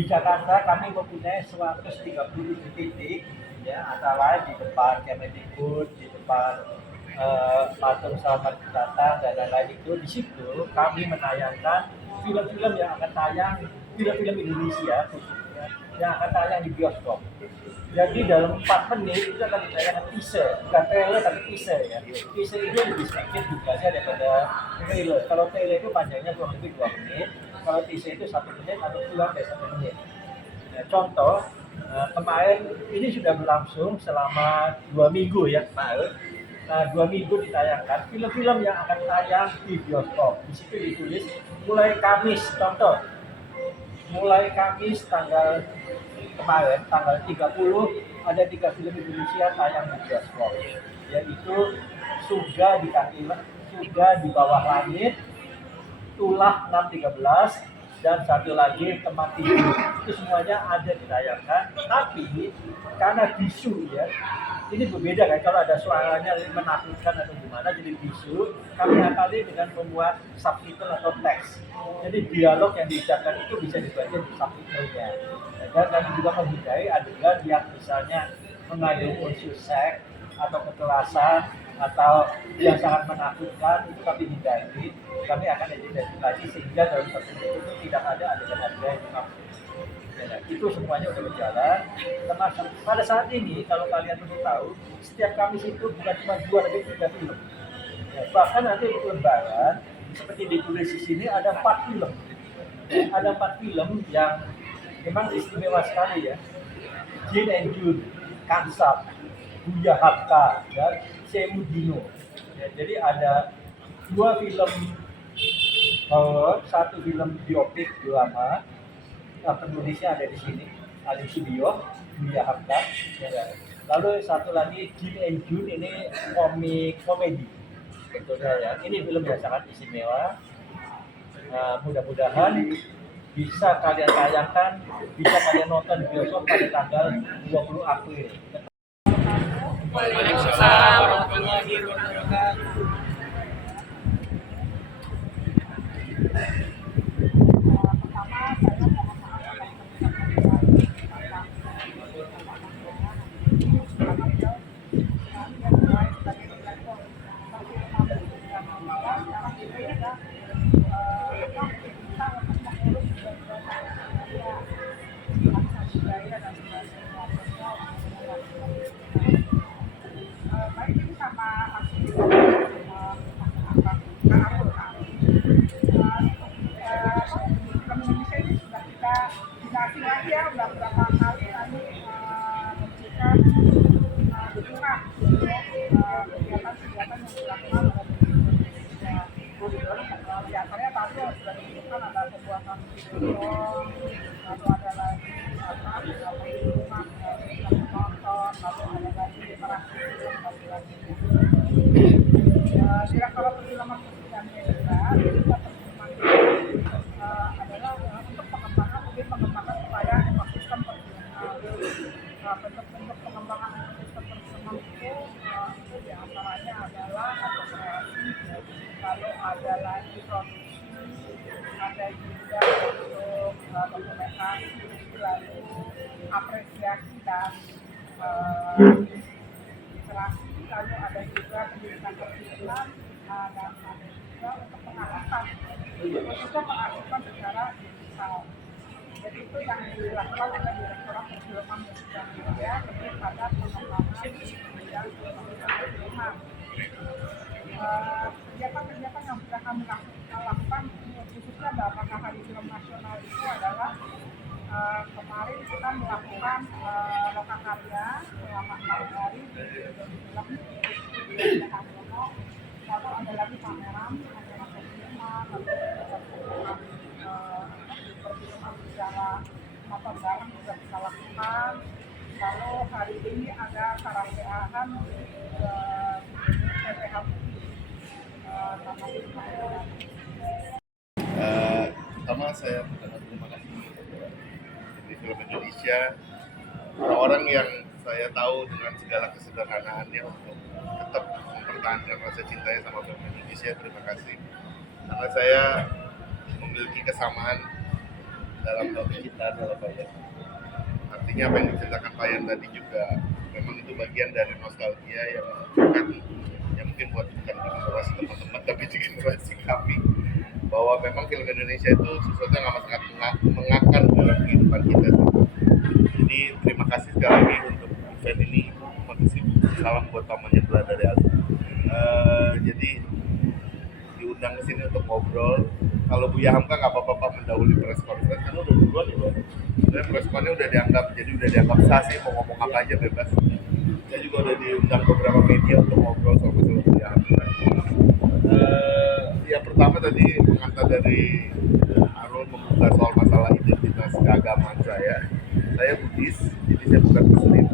Di Jakarta kami mempunyai 130 titik, ya, antara lain di depan Kemendikbud, di depan patung Selamat Datang dan lain-lain itu. Di situ kami menayangkan film-film yang akan tayang, film-film Indonesia khususnya yang akan tayang di bioskop. Jadi dalam 4 menit itu akan ditayangkan teaser, bukan trailer tapi teaser ya. Teaser itu lebih sedikit durasinya daripada trailer. Kalau trailer itu panjangnya kurang lebih 2 menit, kalau teaser itu 1 menit atau kurang dari 1 menit. Nah, contoh, kemarin ini sudah berlangsung selama 2 minggu ya kemarin. 2 minggu ditayangkan film-film yang akan tayang di bioskop. Di situ ditulis mulai Kamis, contoh, mulai Kamis tanggal kemarin tanggal 30 ada 3 film Indonesia tayang di bioskop, yaitu Surga di Kaki, Surga di Bawah Langit, Tulah 613, dan satu lagi Teman Tidur. Itu semuanya ada ditayangkan, tapi karena bisu ya, ini berbeda kan, kalau ada suaranya menakutkan atau gimana jadi bisu, kami akali dengan membuat subtitle atau teks. Jadi dialog yang diucapkan itu bisa dibaca di subtitlenya. Dan kami juga menghindari adegan yang misalnya mengandung unsur seks atau kekerasan atau yang sangat menakutkan, itu kami hindari. Kami akan identifikasi sehingga dalam subtitle itu tidak ada adegan-adegan yang menakutkan. Ya, itu semuanya udah berjalan. Termasuk pada saat ini kalau kalian perlu tahu, setiap Kamis itu bukan cuma 2 tapi 3 film. Ya, bahkan nanti untuk Lebaran seperti ditulis di sini ada 4 film. Ada 4 film yang memang istimewa sekali ya. Jin and Jun, Kansat, Buya Hakka, dan Semudino. Ya, jadi ada 2 film horor, 1 film biopik drama. Penulisnya ada di sini, Ali Subio, Buya Hakka. Ya. Lalu satu lagi Jin and Jun, ini komedi. Sebetulnya ya, ini film yang sangat istimewa. Mudah-mudahan bisa kalian tayangkan, bisa kalian nonton di bioskop pada tanggal 20 April. Waalaikumsalam warahmatullahi wabarakatuh. Biasanya tadi sudah disebutkan ada pembuatan video, lalu ada lagi rumah nonton, lalu ada lagi literasi film, direktorat perfilman dan media juga adalah untuk pengembangan supaya ekosistem perfilman. Bentuk pengembangan ekosistem perfilman itu diantaranya adalah ada kreasi, lalu ada lagi produksi, ada juga untuk dokumentasi, lalu apresiasi dan literasi, lalu ada juga pendidikan perfilman, dan ada juga untuk pengasuhan, khususnya pengasuhan secara digital. Jadi itu yang dilakukan oleh Direktorat Perfilman dan Media lebih pada pengembangan bidang perfilman. Kegiatan-kegiatan yang sudah kami lakukan khususnya dalam rangka Hari Film Nasional itu adalah kemarin kita melakukan lokakarya selama 6 hari di film di Haryono, lalu ada lagi pameran perfilman, lalu perfilman secara nonton bareng juga kita lakukan. Lalu hari ini ada karaokean PPH pertama saya mengucapkan terima kasih di film Indonesia, orang-orang yang saya tahu dengan segala kesederhanaannya untuk tetap mempertahankan rasa cintanya sama film Indonesia. Terima kasih karena saya memiliki kesamaan dalam hal kita adalah Bayan. Artinya apa yang diceritakan Bayan tadi juga memang itu bagian dari nostalgia yang mungkin buat bukan di generasi teman-teman tapi di generasi kami, bahwa memang film Indonesia itu sesuatu yang amat sangat mengakar dalam kehidupan kita. Jadi terima kasih sekali lagi untuk event ini. Terima kasih, salam buat pamannya Bela dari Azu. Jadi diundang ke sini untuk ngobrol. Kalau Buya Hamka nggak apa-apa mendahului press conference karena udah duluan ya Bang. Sebenarnya press conference udah dianggap sah sih, mau ngomong apa aja bebas. Saya juga udah diundang beberapa media untuk ngobrol soal masalah Buya Hamka. Ya pertama tadi pengantar dari Arul membuka soal masalah identitas keagamaan saya. Saya Buddhis, jadi saya bukan Muslim.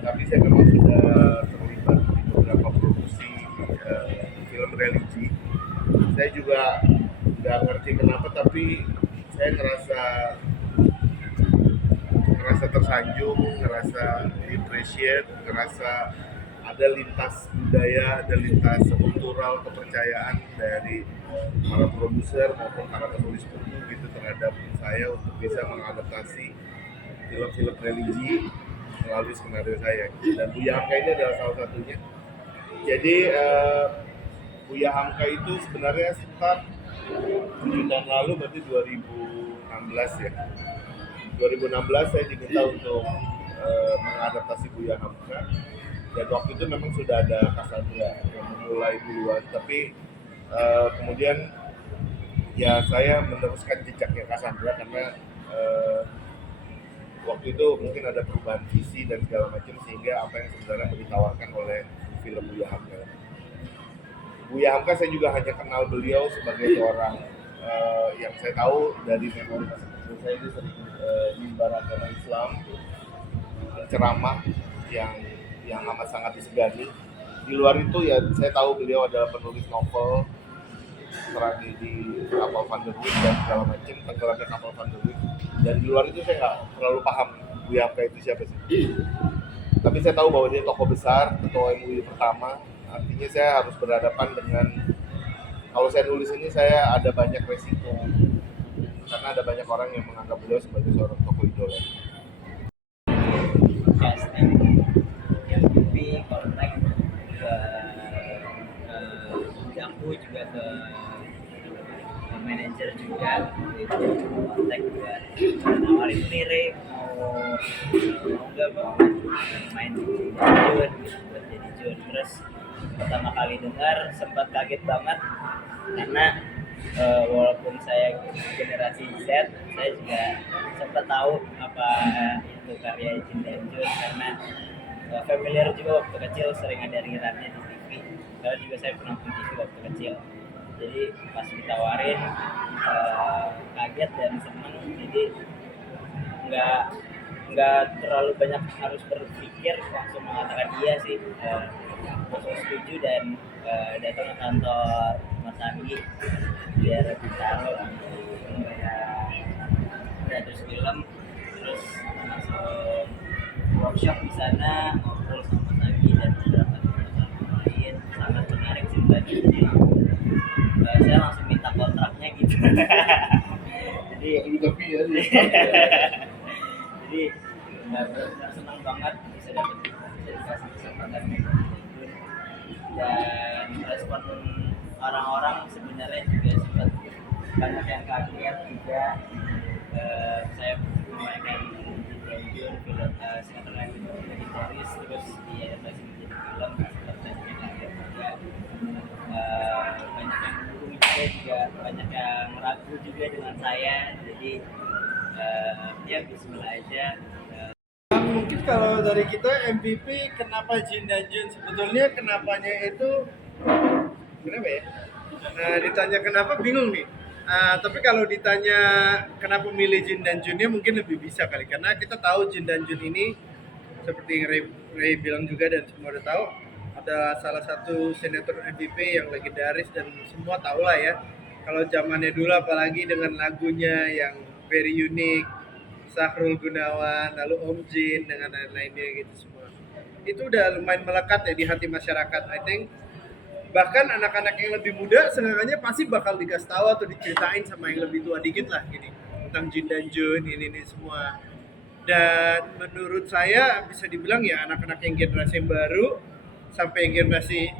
Tapi saya memang sudah terlibat di beberapa produksi film religi. Saya juga nggak ngerti kenapa, tapi saya ngerasa tersanjung, ngerasa appreciate, ngerasa ada lintas budaya, ada lintas kultural kepercayaan dari para produser maupun para penulis buku gitu terhadap saya untuk bisa mengadaptasi film-film religi melalui skenario saya. Dan Buya Hamka ini adalah salah satunya. Jadi Buya Hamka itu sebenarnya start 7 tahun lalu, berarti 2016 ya. 2016 saya diminta untuk mengadaptasi Buya Hamka, dan waktu itu memang sudah ada Cassandra yang memulai duluan, tapi kemudian ya saya meneruskan jejaknya Cassandra karena waktu itu mungkin ada perubahan visi dan segala macam, sehingga apa yang sebenarnya ditawarkan oleh film Buya Hamka. Buya Hamka saya juga hanya kenal beliau sebagai seorang yang saya tahu dari memori masa kecil saya, ini sering mimbar agama Islam, ceramah yang amat sangat disegani. Di luar itu ya saya tahu beliau adalah penulis novel, tragedi kapal Van der Wijk dan segala macam, tenggelamnya kapal Van der Wijk. Dan di luar itu saya nggak terlalu paham Buya Hamka itu siapa sih. Tapi saya tahu bahwa dia tokoh besar, ketua MUI pertama. Artinya saya harus berhadapan dengan, kalau saya nulis ini saya ada banyak resiko karena ada banyak orang yang menganggap beliau sebagai seorang tokoh idola. Yang lebih kontak ke Jambu juga ke manajer juga, itu kontak buat nawarin lirik mau nggak mau main Jun gitu, buat jadi Jun. Terus pertama kali dengar sempat kaget banget karena walaupun saya generasi Z, saya juga sempat tahu apa itu karya Jin dan Jun karena familiar juga waktu kecil, sering ada rirannya di TV. Karena juga saya pernah nonton TV waktu kecil. Jadi pas ditawarin kaget dan senang. Jadi nggak terlalu banyak harus berpikir, langsung mengatakan iya sih. Langsung setuju dan datang ke kantor Mas Andi biar bicara terus film, terus langsung workshop di sana, ngobrol sama Mas Andi dan beberapa teman lain. Sangat menarik sih tadi. Jadi saya langsung minta kontraknya gitu. Jadi jadi benar-benar senang banget bisa dikasih kesempatan dan respon orang-orang sebenarnya juga sempat banyak yang kaget juga. Saya memainkan Jun film sinetron legendaris, terus diadaptasi menjadi film, sempat banyak yang kaget juga. Banyak yang mendukung juga, banyak yang ragu juga dengan saya. Jadi ya bismillah aja. Mungkin kalau dari kita MVP kenapa Jin dan Jun, sebetulnya kenapanya itu kenapa ya? Ditanya kenapa bingung nih. Tapi kalau ditanya kenapa milih Jin dan Junnya mungkin lebih bisa kali, karena kita tahu Jin dan Jun ini seperti yang Ray bilang juga dan semua udah tahu, ada salah satu sinetron MVP yang legendaris dan semua tahu lah ya. Kalau zamannya dulu apalagi dengan lagunya yang very unique, Sahrul Gunawan, lalu Om Jin dengan lain-lainnya gitu semua. Itu udah lumayan melekat ya di hati masyarakat. I think bahkan anak-anak yang lebih muda sengaja pasti bakal dikasih tahu atau diceritain sama yang lebih tua dikit lah gini. tentang Jin dan Jun ini semua. Dan menurut saya bisa dibilang ya anak-anak yang generasi yang baru sampai yang generasi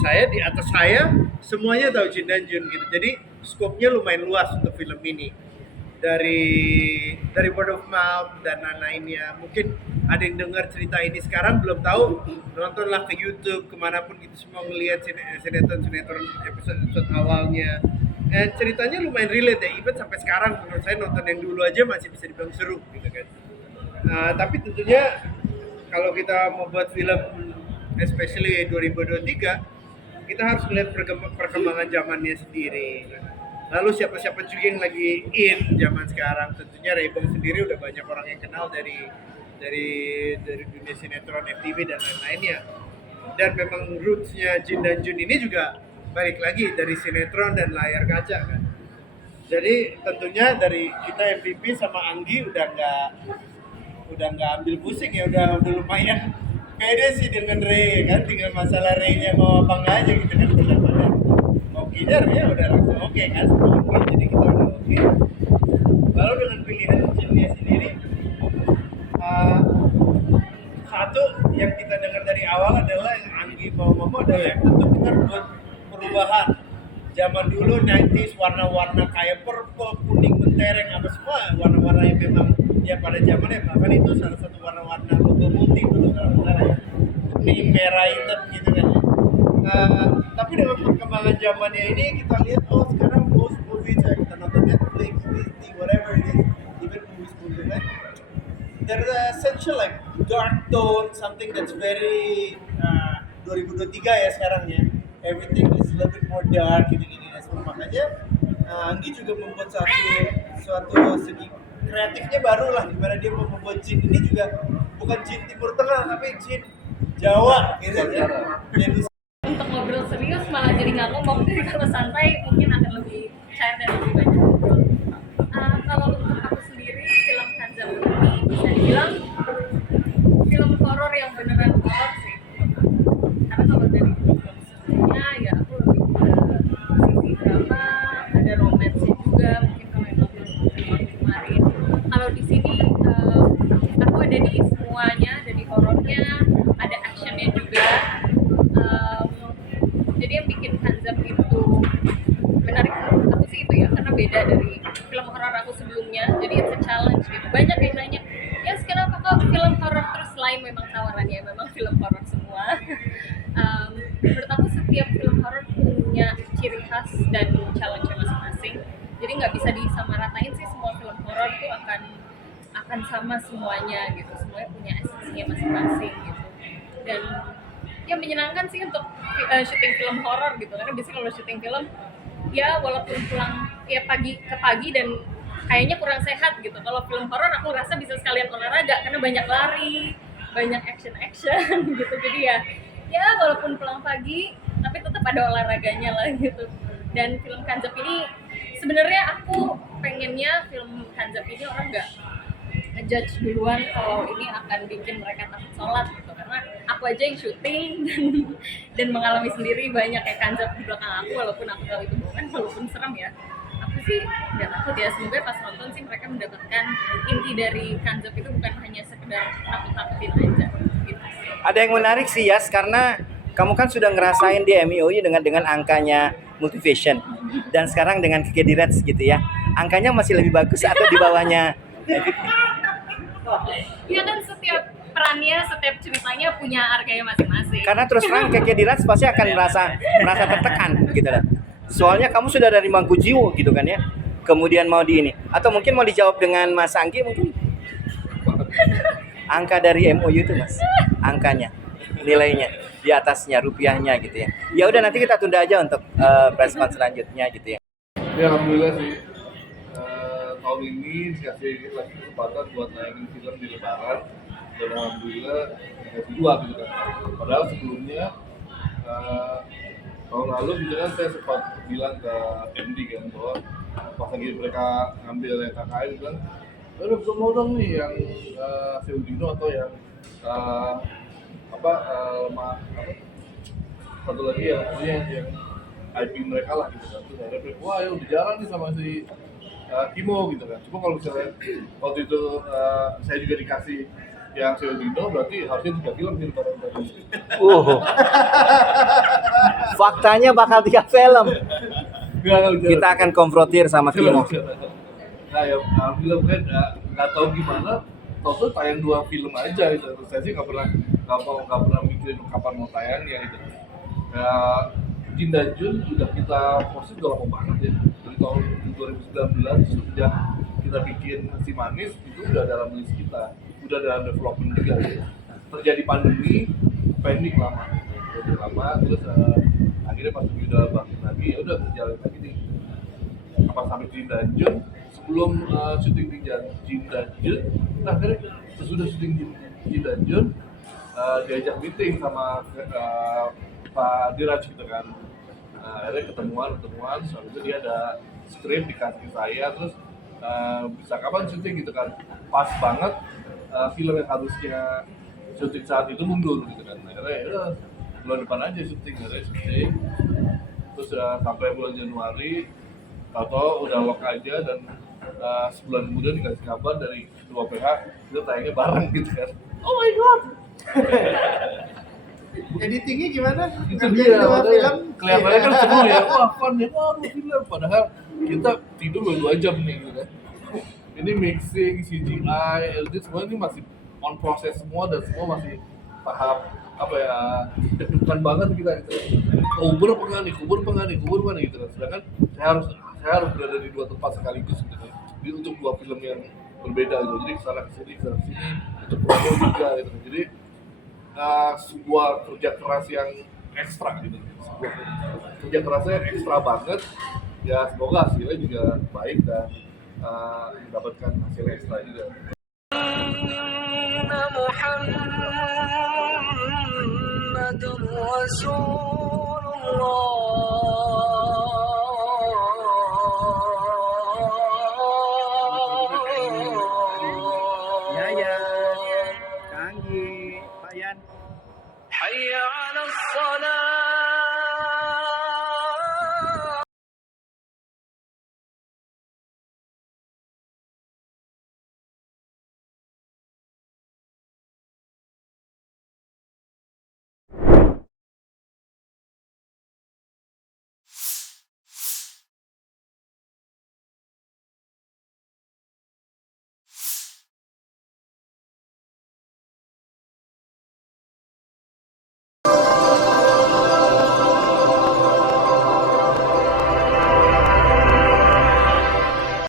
saya di atas saya semuanya tahu Jin dan Jun gitu. Jadi skopnya lumayan luas untuk film ini. Dari word of mouth dan lain-lainnya. Mungkin ada yang dengar cerita ini sekarang belum tahu, nontonlah ke YouTube kemanapun gitu semua ngelihat sinetron episode awalnya. Dan ceritanya lumayan relate ya, even sampai sekarang menurut saya nonton yang dulu aja masih bisa dibilang seru gitu kan. Tapi tentunya kalau kita mau buat film especially 2023 kita harus melihat perkembangan zamannya sendiri. Lalu siapa-siapa juga yang lagi in zaman sekarang. Tentunya Rebong sendiri udah banyak orang yang kenal dari dunia sinetron, FTV dan lain-lainnya. Dan memang rootsnya Jin dan Jun ini juga balik lagi dari sinetron dan layar kaca kan. Jadi tentunya dari kita MVP sama Anggi udah nggak ambil pusing ya, udah lumayan pede sih dengan Ray kan, tinggal masalah Ray-nya mau apa nggak aja gitu kan, pendapatnya mau kider ya udah langsung oke kan, oke. Jadi kita udah oke. Lalu dengan pilihan Jinnya sendiri, satu yang kita dengar dari awal adalah yang Anggi mau adalah yang tentu kita buat perubahan. Zaman dulu 90s warna-warna kayak purple, kuning, mentereng, apa semua warna-warna yang memang ya pada zamannya, bahkan itu salah satu warna-warna logo Multi dulu kalau nggak salah ya, kuning, merah, hitam gitu kan. Tapi dengan perkembangan zamannya ini kita lihat sekarang most movies ya kita nonton Netflix, Disney, whatever it is, even movies kan, there's a essential like dark tone, something that's very 2023 ya sekarang ya. Everything is a little bit more dark gini-gini dan semua. Makanya Anggi juga membuat suatu segi kreatifnya baru lah, dimana dia mau membuat Jin ini juga bukan Jin Timur Tengah tapi Jin Jawa gitu ya. Untuk ngobrol serius malah jadi nggak ngomong, jadi kalau santai mungkin akan lebih cair dan lebih banyak ngobrol. Kalau untuk aku sendiri film Kanjab ini bisa dibilang film horor yang beneran horor sih. Karena kalau dari ya aku lebih ke sisi drama, ada romansnya juga, mungkin kalau yang nonton film kemarin. Kalau di sini aku ada di semuanya, ada di horornya, ada actionnya juga. Jadi yang bikin Kanjab itu menarik menurut aku sih itu ya, karena beda dari film horor aku sebelumnya. Jadi it's a challenge gitu. Banyak yang nanya, ya kenapa kok film horor terus, lain memang tawarannya memang film horor semua. Menurut aku setiap film horor punya ciri khas dan challenge-nya masing-masing. Jadi nggak bisa disamaratain sih, semua film horor itu akan sama semuanya gitu. Semuanya punya esensinya masing-masing gitu. Dan ya menyenangkan sih untuk syuting film horor gitu, karena biasanya kalau syuting film ya walaupun pulang ya pagi ke pagi dan kayaknya kurang sehat gitu. Kalau film horor aku rasa bisa sekalian olahraga karena banyak lari, banyak action gitu. Jadi ya walaupun pulang pagi tapi tetap ada olahraganya lah gitu. Dan film Kanjab ini sebenarnya aku pengennya film Kanjab ini orang nggak ngejudge duluan kalau ini akan bikin mereka takut sholat gitu, karena aku aja yang syuting dan mengalami sendiri banyak kayak Kanjab di belakang aku, walaupun aku tahu itu bukan, walaupun serem ya, aku sih nggak takut ya. Semoga pas nonton sih mereka mendapatkan inti dari Kanjab itu bukan hanya sekedar takut-takutin aja gitu sih. Ada yang menarik sih Yas, karena kamu kan sudah ngerasain di MIOU dengan angkanya Multivision dan sekarang dengan KKD Reds gitu ya, angkanya masih lebih bagus atau di bawahnya? Iya kan, setiap perannya, setiap ceritanya punya harganya masing-masing. Karena terus terang KKD Reds pasti akan merasa tertekan gitu lah. Soalnya kamu sudah dari Mangkujiwo gitu kan ya, kemudian mau di ini, atau mungkin mau dijawab dengan Mas Anggi mungkin angka dari MOU itu Mas, angkanya, nilainya di atasnya, rupiahnya gitu ya. Ya udah nanti kita tunda aja untuk press con selanjutnya gitu ya. Ya alhamdulillah sih, tahun ini dikasih lagi kesempatan buat nayangin film di Lebaran, dan alhamdulillah dikasih 2 gitu kan. Padahal sebelumnya tahun lalu gitu kan saya sempat bilang ke MD kan bahwa pas lagi mereka ngambil yang KKN gitu kan, aduh belum mau dong nih yang Seudino atau yang satu lagi ya, yang IP mereka lah gitu kan. Terus akhirnya wah ya udah jalan nih sama si Kimo gitu kan. Cuma kalau misalnya waktu itu saya juga dikasih yang Dino, berarti harusnya 3 film gitu bareng-bareng. Faktanya bakal 3 film. Nggak, kalau jalan. Kita akan konfrontir sama Kimo. Nah ya alhamdulillah kan nggak tahu gimana, tahu tayang 2 film aja gitu. Terus saya sih nggak pernah mikirin kapan mau tayangnya gitu. Ya, Jin dan Jun udah kita proses udah lama banget ya, dari tahun 2019 sejak kita bikin Si Manis itu udah dalam list kita, udah dalam development juga ya. Terjadi pandemi, pending lama, udah lama, terus akhirnya pas udah bangkit lagi ya udah berjalan lagi nih. Apa sampai Jin dan Jun, sebelum syuting di Jin dan Jun, nah akhirnya sesudah syuting Jin dan Jun diajak meeting sama Pak Diraj gitu kan. Akhirnya ketemuan, soal itu dia ada script dikasih saya, terus bisa kapan syuting gitu kan. Pas banget film yang harusnya syuting saat itu mundur gitu kan. Akhirnya ya udah bulan depan aja syuting, terus sampai bulan Januari atau udah lock aja, dan sebulan kemudian dikasih kabar dari dua pihak kita tayangnya bareng gitu kan. Oh my god. Editingnya gimana? Itu Ngerjain dia, 2 makanya film. kelihatannya kan seru ya, wah fun ya, wah film, padahal kita tidur baru 2 jam nih gitu kan. Ini mixing, CGI, edit semua ini masih on proses semua, dan semua masih tahap apa ya, deg-degan banget kita gitu. Kubur apa nggak nih gitu kan. Sedangkan saya harus berada di 2 tempat sekaligus gitu kan. Jadi untuk 2 film yang berbeda gitu. Jadi kesana kesini untuk promo juga gitu. Jadi sebuah kerja keras yang ekstra gitu, sebuah kerja kerasnya yang ekstra banget ya. Semoga hasilnya juga baik dan mendapatkan hasil ekstra juga. محمد رسول الله